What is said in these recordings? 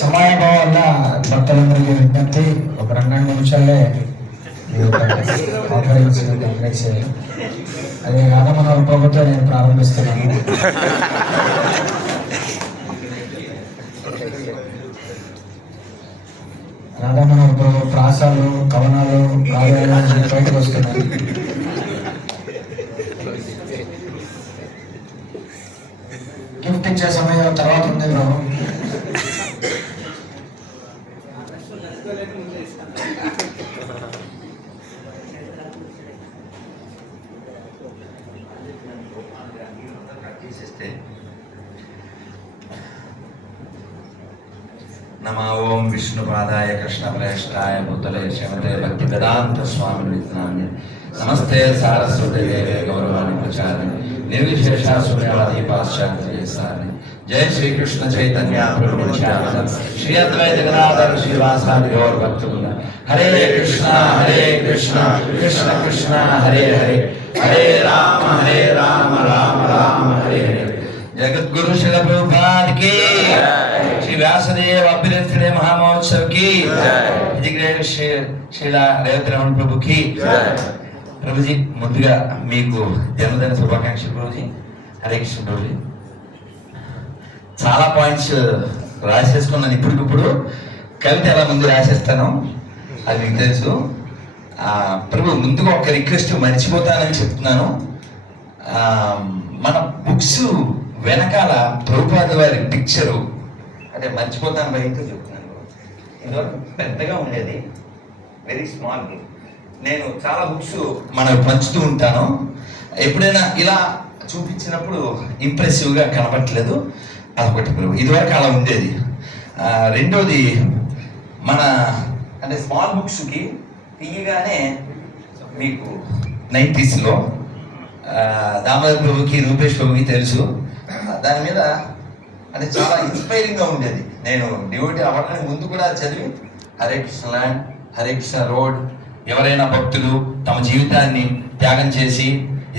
సమయాభావం వల్ల భక్తులందరికీ విజ్ఞప్తి, ఒక 2 నిమిషాలే చేయాలి. అది రాధమనోహర్ ప్రభుతో నేను ప్రారంభిస్తున్నాను. రాధమనోహర్ ప్రభు ప్రాసాలు, కవనాలు, కావ్యాలు బయటకు వస్తున్నాయి. గిఫ్ట్ ఇచ్చే సమయం తర్వాత ఉంది ప్రభు. నమో ఓం విష్ణుపాదాయ కృష్ణప్రేష్టాయ భూతలే శ్రీమతే భక్తి వేదాంత స్వామి విజ్ఞాని నమస్తే సారస్వతి దేవే గౌరవాన్ని ప్రచారిణి నిర్విశేష శూన్యవాది పాశ్చాత్య సారిణి. జయ శ్రీకృష్ణ చైతన్య ప్రభు నిత్యానంద శ్రీ అద్వైత గదాధర శ్రీవాసాది గౌర భక్తుల. హరే కృష్ణ కృష్ణ కృష్ణ హరే హరే, హరే రామ రామ రామ హరే హరే. జగద్గురు శిల ప్రభుపాద్ కి, శ్రీ వ్యాసదేవ అభ్యుదయ మహామహోత్సవ్ కి, శ్రీలా రేవతి రమణ ప్రభుకి. ప్రభుజీ ముందుగా మీకు జన్మదిన శుభాకాంక్షలు ప్రభుజీ. హరే కృష్ణ ప్రభుజీ. చాలా పాయింట్స్ రాసేసుకున్నాను ఇప్పటికిప్పుడు. కవిత ఎలా ముందు రాసేస్తాను అది మీకు తెలుసు. ప్రభు ముందుగా ఒక రిక్వెస్ట్ మర్చిపోతానని చెప్తున్నాను. మన బుక్స్ వెనకాల ప్రభుపాద వారి పిక్చరు అంటే మర్చిపోతాను బయటతో చెప్తున్నాను. ఇందువరకు పెద్దగా ఉండేది, వెరీ స్మాల్. నేను చాలా బుక్స్ మనకు పంచుతూ ఉంటాను. ఎప్పుడైనా ఇలా చూపించినప్పుడు ఇంప్రెసివ్గా కనపట్లేదు, అదొకటి ప్రభు. ఇదివరకు అలా ఉండేది. రెండోది, మన అంటే స్మాల్ బుక్స్కి తీయగానే మీకు 90s దామోదర్ ప్రభుకి, రూపేష్ ప్రభుకి తెలుసు. దాని మీద అంటే చాలా ఇన్స్పైరింగ్గా ఉండేది. నేను డివోటీ అవ్వడానికి ముందు కూడా చదివి హరే కృష్ణ ల్యాండ్, హరే కృష్ణ రోడ్, ఎవరైనా భక్తులు తమ జీవితాన్ని త్యాగం చేసి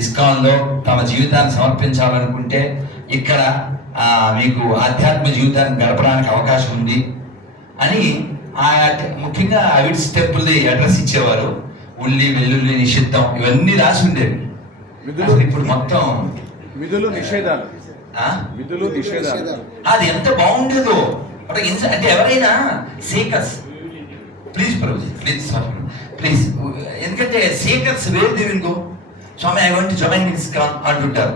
ఇస్కాన్లో తమ జీవితాన్ని సమర్పించాలనుకుంటే ఇక్కడ మీకు ఆధ్యాత్మ జీవితాన్ని గడపడానికి అవకాశం ఉంది అని ముఖ్యంగా అవిడ్స్ టెంపుల్ది అడ్రస్ ఇచ్చేవారు. ఉల్లి వెల్లుల్లి నిషిద్ధం ఇవన్నీ రాసి ఉండేవి. ఇప్పుడు మొత్తం విధులు నిషేధాలు అది ఎంత బాగుండేదో. అంటే ఎవరైనా సీకర్స్ ప్లీజ్ ప్రభుజీ ప్లీజ్ ఎందుకంటే seekers where they will go, Swami I want to join ISKCON అంటుంటారు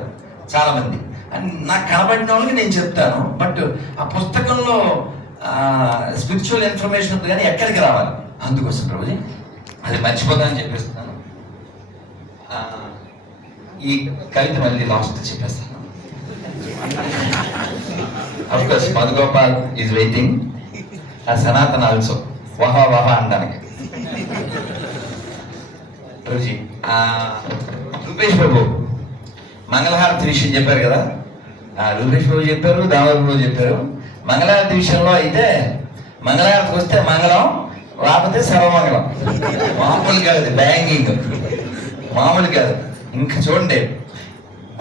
చాలా మంది. అని నాకు కనబడిన వాళ్ళకి నేను చెప్తాను. బట్ ఆ పుస్తకంలో స్పిరిచువల్ ఇన్ఫర్మేషన్ ఉంది కానీ ఎక్కడికి రావాలి, అందుకోసం ప్రభుజీ అది మర్చిపోతానని చెప్పేస్తున్నాను. ఈ కవిత మళ్ళీ లాస్ట్ చెప్పేస్తాను. Of course, Madhugopal is waiting. Sanatana also. Vaha vaha అనడానికి. ప్రభుజీ రూపేష్ బాబు మంగళహారతి విషయం చెప్పారు కదా. రూపేష్ బాబు చెప్పారు, దామోదర్ బాబు చెప్పారు. మంగళహారతి విషయంలో అయితే మంగళహారతికి వస్తే మంగళం, రాకపోతే సర్వమంగళం. మామూలు కాదు, బ్యాంగింగ్ మామూలు కాదు. ఇంకా చూడండి,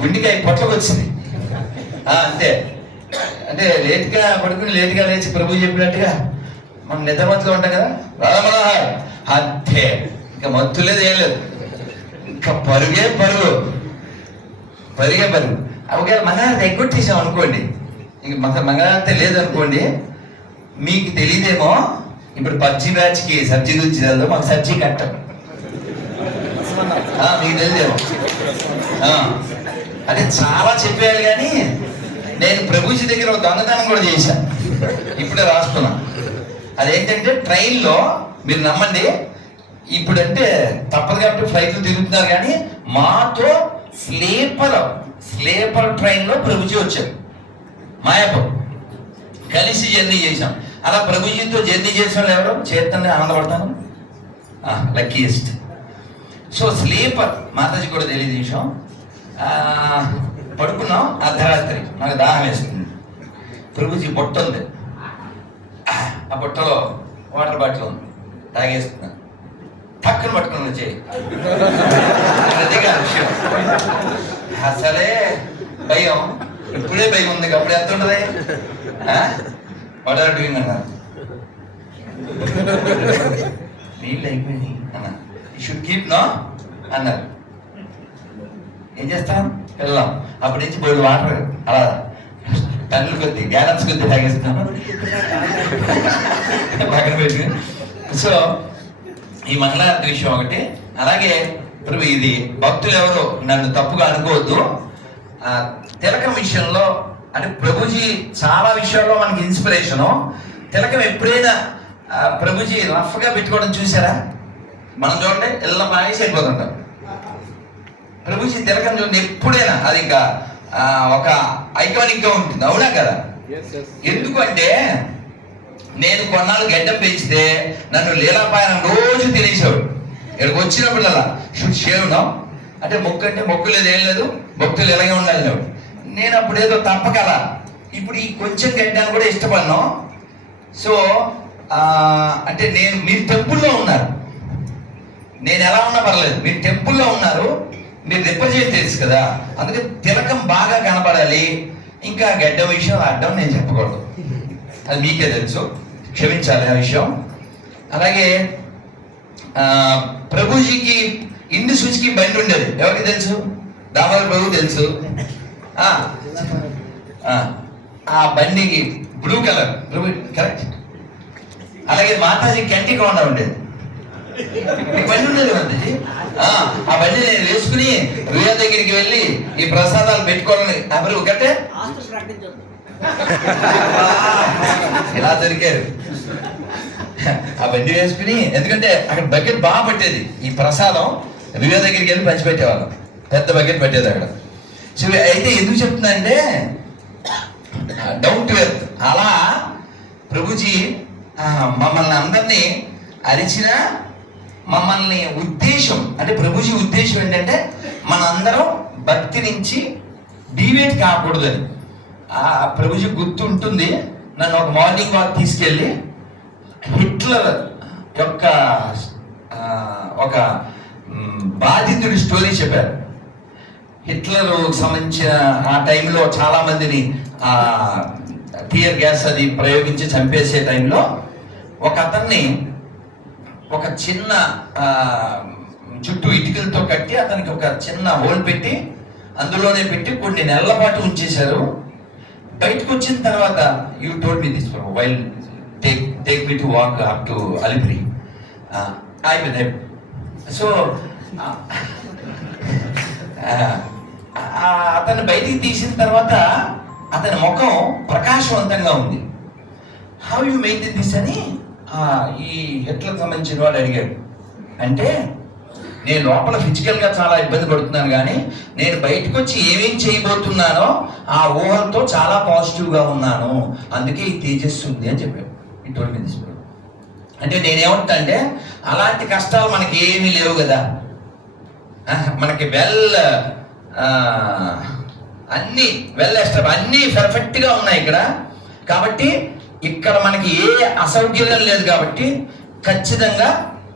గుండెకాయ పొట్లకు వచ్చింది అంతే. అంటే లేట్గా పడుకుని లేట్గా లేచి ప్రభు చెప్పినట్టుగా మనం నిద్రమత్తులో ఉంటాం కదా, రామనోహర్ అంతే. ఇంకా మత్తు లేదు, ఏం లేదు, ఇంకా పరుగే పరుగు. ఒకవేళ మంగళారతి ఎగ్గొట్టేసాం అనుకోండి, ఇంక మంగళారతి లేదనుకోండి, మీకు తెలియదేమో. ఇప్పుడు పబ్జీ బ్యాచ్కి సబ్జీ గురించి చదువు, మాకు సబ్జీ కట్టం, మీకు తెలియదేమో. అంటే చాలా చెప్పేయాలి కానీ నేను ప్రభుజీ దగ్గర ఒక దొంగతనం కూడా చేశాను, ఇప్పుడే రాసుకున్నా. అదేంటంటే ట్రైన్లో మీరు నమ్మండి, ఇప్పుడంటే తప్పదు కాబట్టి ఫ్లైట్లు తిరుగుతున్నారు కానీ మాతో స్లీపర్ ట్రైన్లో ప్రభుజీ వచ్చారు. మాయాపూర్ కలిసి జర్నీ చేశాం. అలా ప్రభుజీతో జర్నీ చేసిన వాళ్ళు ఎవరు చేతనే ఆనందపడతాను, లక్కీయెస్ట్. సో స్లీపర్ మాతాజీ కూడా తెలియదు విషయం. పడుకున్నాం అర్ధరాత్రి, నాకు దాహం వేస్తుంది. ప్రభుజీ బొట్ట ఉంది, ఆ బొట్టలో వాటర్ బాటిల్ ఉంది, తాగేస్తున్నాను. పక్కన పట్టుకుని వచ్చేయి విషయం. అసలే భయం, ఇప్పుడే భయం ఉంది, అప్పుడు ఎంత ఉంటుంది. వాట్ ఆర్ డూయింగ్ అన్నారు. నీళ్ళు అయిపోయింది అన్న, యూ షుడ్ కీప్ నో అన్నారు. ఏం చేస్తాం, వెళ్దాం. అప్పటి నుంచి బోర్డు వాటర్ అలా టన్నులు కొద్ది గ్యాలన్స్ కొద్ది తాగేస్తున్నాం పక్కన పెట్టి. సో ఈ మంగళారతి విషయం ఒకటి. అలాగే ఇప్పుడు ఇది భక్తులు ఎవరు నన్ను తప్పుగా అనుకోవద్దు. తిలకం విషయంలో అంటే ప్రభుజీ చాలా విషయాల్లో మనకి ఇన్స్పిరేషను. తిలకం ఎప్పుడైనా ప్రభుజీ రఫ్గా పెట్టుకోవడం చూసారా? మనం చూడండి ఇలా బాగా అయిపోతుంటాం. ప్రభుజీ తిలకం చూడండి ఎప్పుడైనా అది ఇంకా ఒక ఐకానిక్ గా ఉంటుంది, అవునా కదా? ఎందుకంటే నేను కొన్నాళ్ళు గడ్డం పెంచితే నన్ను లీలాపాయనం రోజు తినేసాడు. ఇక్కడికి వచ్చినప్పుడు అలా షుడ్ షేవ్ నో అంటే మొక్కు అంటే మొక్కు లేదు, ఏం లేదు, భక్తులు ఇలాగే ఉండాలి. నేను అప్పుడు ఏదో తప్పకల ఇప్పుడు ఈ కొంచెం గడ్డాన్ని కూడా ఇష్టపడను. సో అంటే మీరు టెంపుల్లో ఉన్నారు, నేను ఎలా ఉన్నా పర్లేదు, మీరు టెంపుల్లో ఉన్నారు, మీరు రిప్రజెంట్ తెలుసు కదా, అందుకే తిలకం బాగా కనపడాలి. ఇంకా గడ్డ విషయం అడ్డం నేను చెప్పకూడదు, అది మీకే తెలుసు, క్షమించాలి ఆ విషయం. అలాగే ప్రభుజీకి ఇండి సూచికి బండి ఉండేది, ఎవరికి తెలుసు? దామోదర్ ప్రభు తెలుసు. ఆ బండికి బ్లూ కలర్ ప్రభు కరెక్ట్. అలాగే మాతాజీ కంటి కొండ ఉండేది, బండి ఉండేది మాతాజీ. ఆ బండి నేను వేసుకుని రుయా దగ్గరికి వెళ్ళి ఈ ప్రసాదాలు పెట్టుకోవాలని ఎవరు ఒకటే ఇలా దొరికారు. ఆ బండి వేసుకుని, ఎందుకంటే అక్కడ బకెట్ బాగా పట్టేది, ఈ ప్రసాదం రుయా దగ్గరికి వెళ్ళి పంచిపెట్టేవాళ్ళం, పెద్ద బకెట్ పట్టేది అక్కడ. సో అయితే ఎందుకు చెప్తున్నా అంటే డౌన్ టు ఎర్త్. అలా ప్రభుజీ మమ్మల్ని అందరినీ అరిచిన మమ్మల్ని ఉద్దేశం అంటే ప్రభుజీ ఉద్దేశం ఏంటంటే మనందరం భక్తి నుంచి డీవేట్ కాకూడదని. ఆ ప్రభుజీ గుర్తుంటుంది, నన్ను ఒక మార్నింగ్ వాక్ తీసుకెళ్ళి హిట్లర్ యొక్క ఒక బాధితుడి స్టోరీ చెప్పారు. హిట్లర్ సంబంధించిన ఆ టైంలో చాలా మందిని టియర్ గ్యాస్ అది ప్రయోగించి చంపేసే టైంలో ఒక అతన్ని ఒక చిన్న చుట్టూ ఇటుకలతో కట్టి అతనికి ఒక చిన్న హోల్ పెట్టి అందులోనే పెట్టి కొన్ని నెలల పాటు ఉంచేశారు. బయటకు వచ్చిన తర్వాత you told me this while take me to walk up to Alipiri. So అతన్ని బయటికి తీసిన తర్వాత అతని ముఖం ప్రకాశవంతంగా ఉంది. హౌ యూ మెయింటైన్ దిస్ అని ఈ హిట్లర్కి సంబంధించిన వాడు అడిగాడు. అంటే నేను లోపల ఫిజికల్గా చాలా ఇబ్బంది పడుతున్నాను, కానీ నేను బయటకు వచ్చి ఏమేం చేయబోతున్నానో ఆ ఊహలతో చాలా పాజిటివ్గా ఉన్నాను, అందుకే ఈ తేజస్సు ఉంది అని చెప్పాడు. ఇటువంటి తీసుకున్నాడు. అంటే నేనేమంటా అంటే అలాంటి కష్టాలు మనకి ఏమీ లేవు కదా, మనకి అన్నీ అన్నీ పర్ఫెక్ట్గా ఉన్నాయి ఇక్కడ. కాబట్టి ఇక్కడ మనకి ఏ అసౌకర్యం లేదు. కాబట్టి ఖచ్చితంగా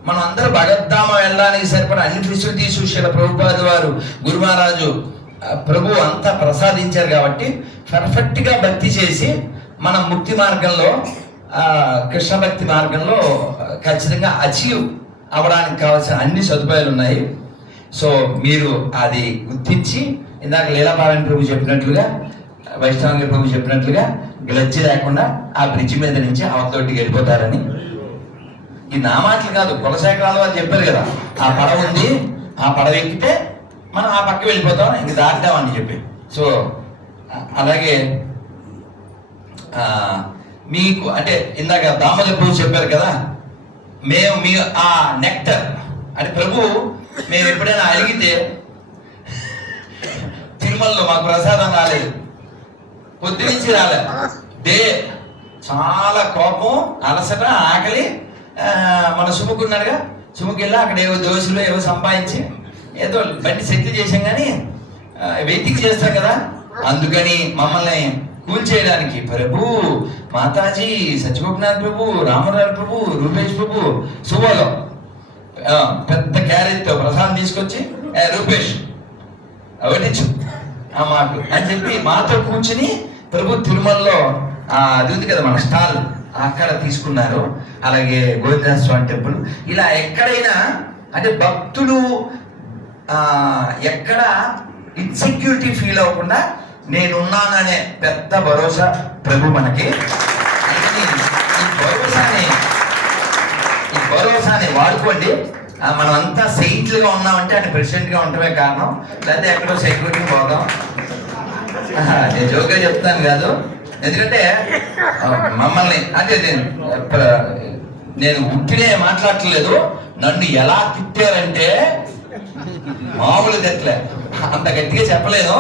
మనం అందరూ భగవద్ధామ వెళ్ళడానికి సరిపడా అన్ని ఫెసిలిటీస్ శిల ప్రభుపాద వారు గురు మహారాజు ప్రభు అంతా ప్రసాదించారు. కాబట్టి పర్ఫెక్ట్గా భక్తి చేసి మనం ముక్తి మార్గంలో కృష్ణ భక్తి మార్గంలో ఖచ్చితంగా అచీవ్ అవ్వడానికి కావాల్సిన అన్ని సదుపాయాలు ఉన్నాయి. సో మీరు అది గుర్తించి ఇందాక లీలాపారాయణ ప్రభు చెప్పినట్లుగా, వైష్ణవ ప్రభు చెప్పినట్లుగా గ్లజ్జి లేకుండా ఆ బ్రిడ్జి మీద నుంచి అవతలొడ్డికి వెళ్ళిపోతారని. ఈ నా మాటలు కాదు, కులశేఖరాల వారు చెప్పారు కదా, ఆ పడవ ఉంది, ఆ పడవ ఎక్కితే మనం ఆ పక్క వెళ్ళిపోతాం, ఇంక దాటామని చెప్పి. సో అలాగే మీకు అంటే ఇందాక దామోదర్ ప్రభు చెప్పారు కదా, మేము మీ ఆ నెక్టర్ అంటే ప్రభు మేము ఎప్పుడైనా అడిగితే తిరుమలలో మాకు ప్రసాదం రాలేదు, పొద్దునుంచి రాలేదు, చాలా కోపం, అలసట, ఆకలి. మన సుముకున్నాడుగా, సుముకెళ్ళి అక్కడ ఏవో దోశలు ఏవో సంపాదించి ఏదో బండి సెటిల్ చేసాం, కానీ వెయిటింగ్ చేస్తాం కదా, అందుకని మమ్మల్ని కూల్చేయడానికి ప్రభు, మాతాజీ, సత్యగోపినాథ్ ప్రభు, రామరాజు ప్రభు, రూపేష్ ప్రభు సుబోలో పెద్ద క్యారెట్తో ప్రసాదం తీసుకొచ్చి రూపేష్ వడ్డించు మాకు అని చెప్పి మాతో కూర్చుని ప్రభు తిరుమలలో అది ఉంది కదా మన స్టాల్, అక్కడ తీసుకున్నారు. అలాగే గోవిందరాజ స్వామి టెంపుల్. ఇలా ఎక్కడైనా అంటే భక్తులు ఎక్కడ ఇన్సెక్యూరిటీ ఫీల్ అవ్వకుండా నేనున్నాననే పెద్ద భరోసా ప్రభు మనకి. ఈ భరోసాని వాడుకోండి. మనం అంతా సెయింట్లుగా ఉన్నామంటే ఆయన ప్రెసిడెంట్గా ఉండటమే కారణం, లేకపోతే ఎక్కడో సెక్యూరిటీ పోదాం. నేను జోక్గా చెప్తాను కాదు, ఎందుకంటే మమ్మల్ని అంటే నేను ఉట్టినే మాట్లాడట్లేదు. నన్ను ఎలా తిట్టారంటే మామూలు తిట్టలే, అంత గట్టిగా చెప్పలేను.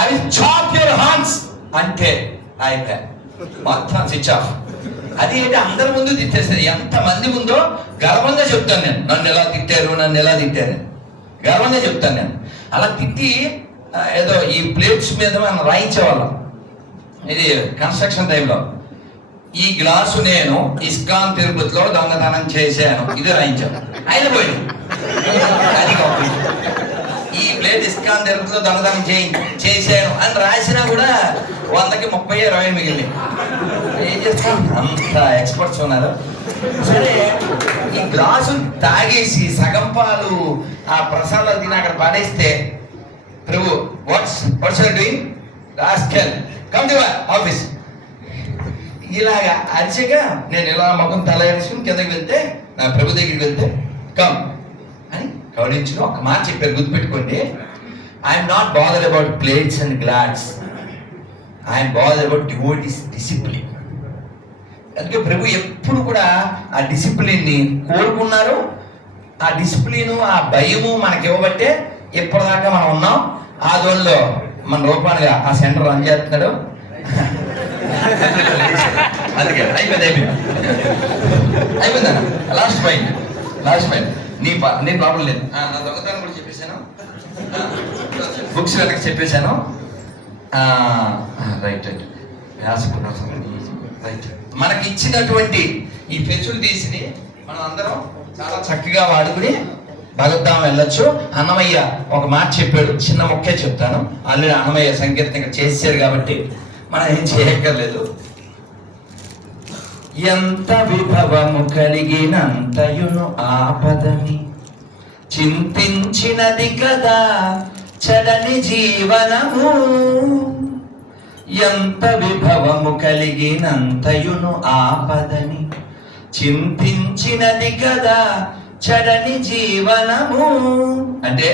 I will chop your hearts అంటే అయిపోయా, మొత్తం స్విచ్ ఆఫ్. అది ఏంటి అందరి ముందు తిట్టేస్తారు, ఎంత మంది ముందో గర్వంగా చెప్తాను నేను. నన్ను ఎలా తిట్టారు గర్వంగా చెప్తాను నేను. అలా తిట్టి ఏదో ఈ ప్లేట్స్ మీద మనం రాయించేవాళ్ళం. ఇది కన్స్ట్రక్షన్ టైంలో ఈ గ్లాసు నేను ఇస్కాన్ తిరుపతిలో దొంగతనం చేశాను, ఇది రాయించాను. ఆయన పోయింది. అది ఈ ప్లేట్ ఇస్కాన్ తిరుపతిలో దొంగతనం చేశాను అని రాసినా కూడా 100కి 30-20 మిగిలింది. ఏం చేస్తాం, అంత ఎక్స్పర్ట్స్ ఉన్నారు. సరే, ఈ గ్లాసు తాగేసి సగం పాలు ఆ ప్రసాదాలు తిని అక్కడ పడేస్తే Prabhu what's you doing rascal come to office ఇలాగా అరిచగా నేను ఇలా ముఖం తల వేసుకుని కిందకి వెళ్తే నా ప్రభు దగ్గరికి వెళ్తే కమ్ అని గౌరవించుకుని ఒక మాట చెప్పారు, గుర్తుపెట్టుకోండి. I'm not bothered about plates and glass, I'm bothered about devotees discipline. అందుకే ప్రభు ఎప్పుడు కూడా ఆ డిసిప్లిన్ని కోరుకున్నారు. ఆ డిసిప్లిన్, ఆ భయము మనకి ఇవ్వబట్టే ఎప్పటిదాకా మనం ఉన్నాం. ఆ జోన్లో మన రూపాయలుగా ఆ సెంటర్ రన్ చేస్తున్నాడు. అందుకే అయిపోయిందన్న. లాస్ట్ పాయింట్ నీ ప్రాబ్లం లేదు. నా దొంగతనం కూడా చెప్పేశాను, బుక్స్ వెనక చెప్పేశాను. Right right. మనకి ఇచ్చినటువంటి ఈ ఫెసిలిటీస్ని మనం అందరం చాలా చక్కగా వాడుకుని భగవద్ధామం వెళ్ళొచ్చు. అన్నమయ్య ఒక మాట చెప్పాడు, చిన్న ముఖ్య చెప్తాను. ఆల్రెడీ అన్నమయ్య సంకీర్తన ఇక్కడ చేశారు కాబట్టి మనం ఏం చేయక్కర్లేదు. ఎంత విభవము కలిగినంతయును ఆపదని చింతించినది కదా చడని జీవనము. ఎంత విభవము కలిగినంతయును ఆపదని చింతించినది కదా చడని జీవనము. అంటే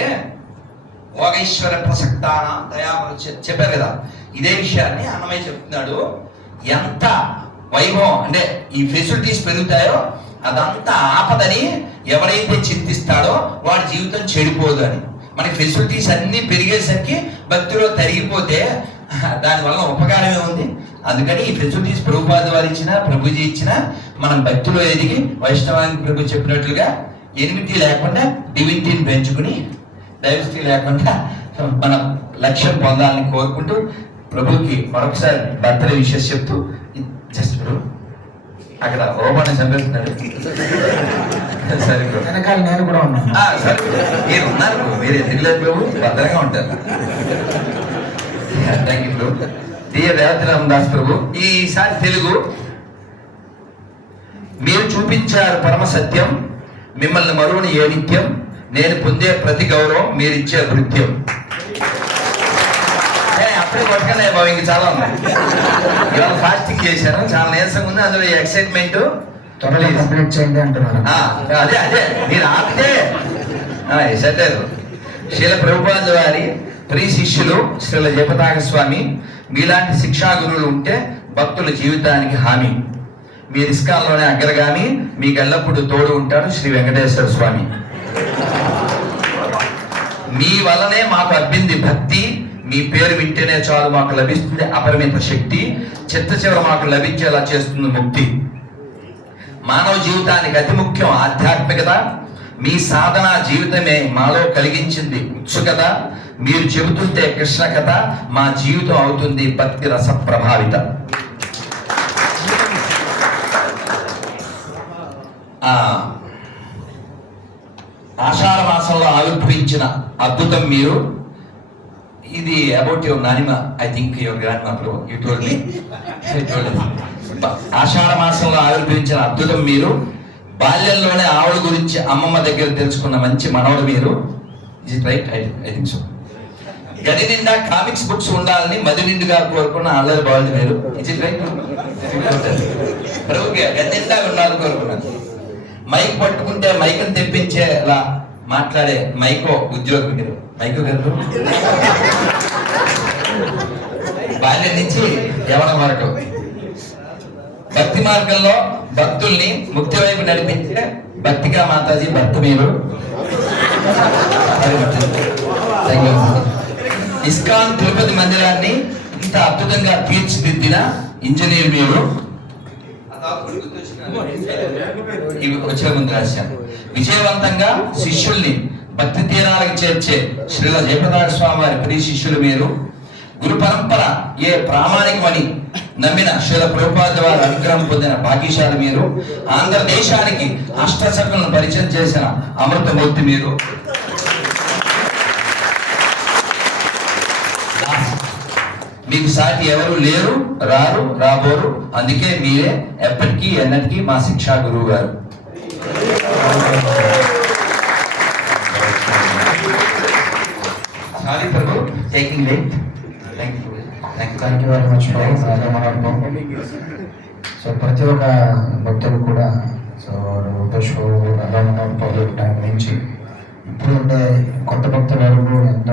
భోగేశ్వర ప్రసక్తాన దయామలు చెప్పారు కదా, ఇదే విషయాన్ని అన్నమయ్య చెప్తున్నాడు. ఎంత వైభవం అంటే ఈ ఫెసిలిటీస్ పెరుగుతాయో అదంతా ఆపదని ఎవరైతే చింతిస్తాడో వాడి జీవితం చెడిపోదు అని. మనకి ఫెసిలిటీస్ అన్నీ పెరిగేసరికి భక్తిలో తరిగిపోతే దానివల్ల ఉపకారమే ఉంది. అందుకని ఈ ఫెసిలిటీస్ ప్రభుపాద వారు ఇచ్చిన, ప్రభుజీ ఇచ్చిన, మనం భక్తిలో ఎదిగి వైష్ణవానికి ప్రభు చెప్పినట్లుగా ఎనిమిటీ లేకుండా డివినిటీని పెంచుకుని డైవర్సిటీ లేకుండా మన లక్ష్యం పొందాలని కోరుకుంటూ ప్రభుకి మరొకసారి బర్త్డే విషయం చెప్తూ జస్ట్ ప్రభు అక్కడ ఓపెన్ చంపేస్తున్నాడు. సరే వెనకాల నేను కూడా ఉన్నాను. సరే మీరు ఉన్నారు, మీరు ఎదుగులేదు ప్రభు, భద్రంగా ఉంటారు. Thank you Prabhu. Dear Revathi Ramadas Prabhu, ఈసారి తెలుగు మీరు చూపించారు పరమ సత్యం, మిమ్మల్ని మరువని ఏ నిత్యం, నేను పొందే ప్రతి గౌరవం మీరిచ్చే భృత్యం. అప్పుడే కొట్టకనే బాబు, ఇంక చాలా ఉన్నాయి. ఇవాళ ఫాస్టింగ్ చేశాను, చాలా నీరసంగా ఉంది. అందులో ఎక్సైట్మెంట్ త్వరగా కంప్లీట్ చేయండి అంటున్నారు. అదే మీరు ఆపితే సెటర్. శ్రీల ప్రభుపాద వారి ప్రియ శిష్యులు శ్రీల జపతాక స్వామి మీలాంటి శిక్షా గురువులు ఉంటే భక్తుల జీవితానికి హామీ. మీ ఇస్కాన్లోనే అగ్రగామి, మీకు ఎల్లప్పుడూ తోడు ఉంటాడు శ్రీ వెంకటేశ్వర స్వామి. మీ వల్లనే మాకు అబ్బింది భక్తి, మీ పేరు వింటేనే చాలు మాకు లభిస్తుంది అపరిమిత శక్తి, చిత్త చివర మాకు లభించేలా చేస్తుంది ముక్తి. మానవ జీవితానికి అతి ముఖ్యం ఆధ్యాత్మికత, మీ సాధన జీవితమే మాలో కలిగించింది ఉత్సుకత. మీరు చెబుతుంటే కృష్ణ కథ, మా జీవితం అవుతుంది భక్తి రస ప్రభావిత. ఆషాఢ మాసంలో ఆవిర్భవించిన అద్భుతం మీరు. ఇది అబౌట్ యువర్ నానిమ, I think your grandma Prabhu, you told me. ఆషాఢ మాసంలో ఆవిర్భవించిన అద్భుతం మీరు. బాల్యంలోనే ఆవిడ గురించి అమ్మమ్మ దగ్గర తెలుసుకున్న మంచి మనవడు మీరు. Is it right? I think so. గది నిండా కామిక్స్ బుక్స్ ఉండాలని మది నిండుగా కోరుకున్న అల్లరి బాగుంది మీరు. Is it right? ప్రభుకి గది నిండా ఉండాలని కోరుకున్నాను. మైక్ పట్టుకుంటే మైకుని తెప్పించేలా మాట్లాడే మైకో ఉద్యోగి మీరు. మైకో గారు బాల్యం నుంచి యవనం వరకు భక్తి మార్గంలో భక్తుల్ని ముక్తి వైపు నడిపించే భక్తిగా మాతాజీ భక్తి మీరు. ఇస్కాన్ తిరుపతి మందిరాన్ని ఇంత అద్భుతంగా తీర్చిదిద్దిన ఇంజనీర్ మీరు. ఇవి వచ్చే ముందు రాశాను. విజయవంతంగా శిష్యుల్ని భక్తి తీరాలకు చేర్చే శ్రీల జయప్రకాశ స్వామి వారి ప్రియ శిష్యులు మీరు. గురు పరంపర ఏ ప్రామాణికమని నమ్మిన శ్రీల ప్రభుపాద వారి అనుగ్రహం పొందిన భాగ్యశాలి మీరు. ఆంధ్రదేశానికి అష్టశకులను పరిచయం చేసిన అమృతమూర్తి మీరు. మీకు సాటి ఎవరు లేరు, రారు, రాబోరు. అందుకే మీరే ఎప్పటికీ ఎన్నటికీ మా శిక్షా గురువు గారు. Sorry Prabhu, taking late. Thank you very much. So ప్రతి ఒక్క భక్తులు కూడా సో రూపేష్ టైం నుంచి ఇప్పుడు ఉండే కొత్త భక్తుల వరకు ఎంతో